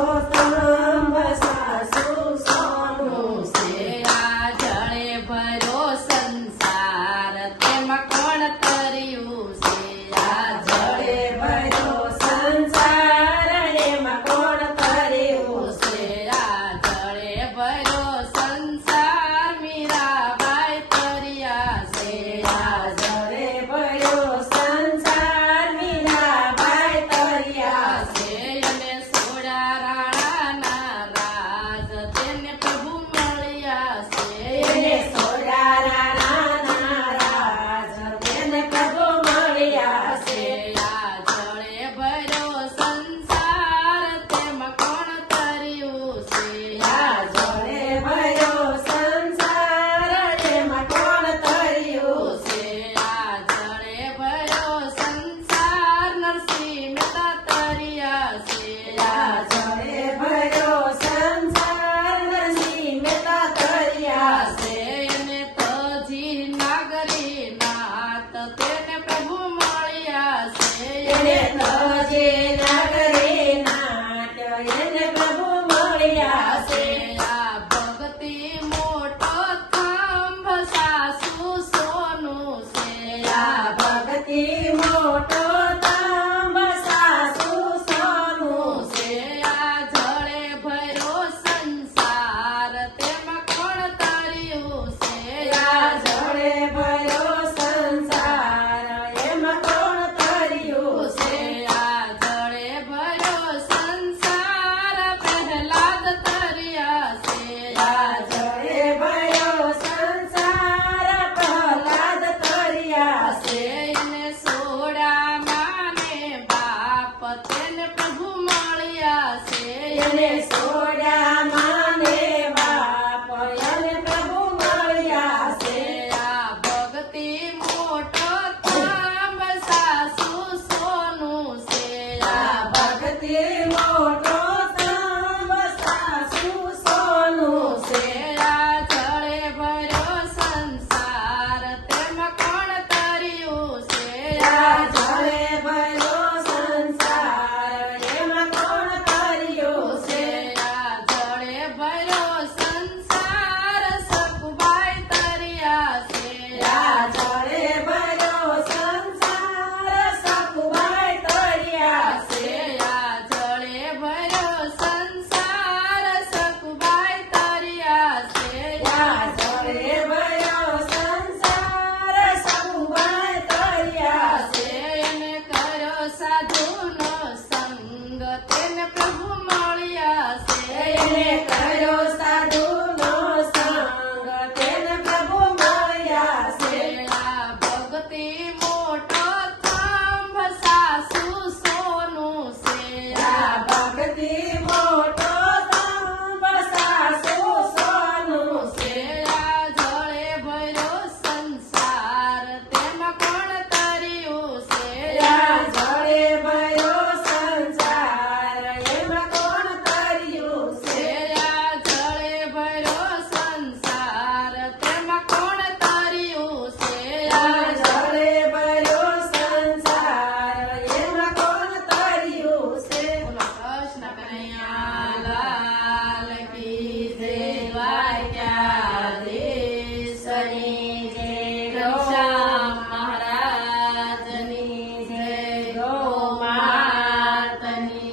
સ્તંભ સાસુ સોનું છે આ જળે ભર્યો સંસાર તેમાં કોણ તર્યું છે આ જળે ભર્યો સંસાર એમાં કોણ તર્યું છે આ જળે ભર્યો સંસાર મીરાબાઈ તર્યા છે આ જળે ભર્યો સંસાર મીરાબાઈ તર્યા છે અને સોડા રાણાના રાજ તેને પ્રભુ મળ્યા છે એને સોડા રાણાના રાજ તેને પ્રભુ મળ્યા છે આ જળે ભર્યો સંસાર તેમાં કોણ તર્યું છે આ જળે ભર્યો સંસાર એમાં કોણ તર્યું છે આ જળે ભર્યો સંસાર નરસિંહ મહેતા તર્યા છે આ જળે ભર્યો સંસાર નરસિંહ મહેતા તર્યા છે એને તજી નાગરી નાથ તેને પ્રભુ મળ્યા છે એને તજે નાગરે નાટ્ય એને પ્રભુ મળ્યા છે આ ભક્તિ મોટો થાંભ સાસુ સોનું છે આ ભક્તિ મોટો તાંબ સાસુ સોનું છે આ જળે ભર્યો સંસાર તેમાં કોણ તર્યું છે આ જળે ભર્યો સંસાર એમાં કોણ તર્યું છે આ જળે ભર્યો સંસાર પ્રહલાદ તર્યા છે આ જળે ભર્યો સંસાર પ્રહલાદ તર્યા છે એને સોડા માને બાપ તેને પ્રભુ મળ્યા છે એને સોડા માને બાપ એને પ્રભુ મળ્યા છે આ ભક્તિ મોટો થાંભ સાસુ સોનું છે આ ભક્તિ મોટો તાંબ સાસુ સોનું છે આ જળે ભર્યો સંસાર તેમાં કોણ તર્યું છે આ જળે ભર્યો સંસાર એમાં કોણ તર્યું છે આ જળે ભર્યો સંસાર સકુબાઈ તર્યા છે આ જળે ભર્યો સંસાર સકુબાઈ તર્યા છે આ જળે ભર્યો સંસાર સકુબાઈ તર્યા છે આ જળે ભર્યો સંસાર સકુબાઈ તર્યા છે એને કર્યો સાધુનો સંગ તેને પ્રભુ મળ્યા છે એને કર્યો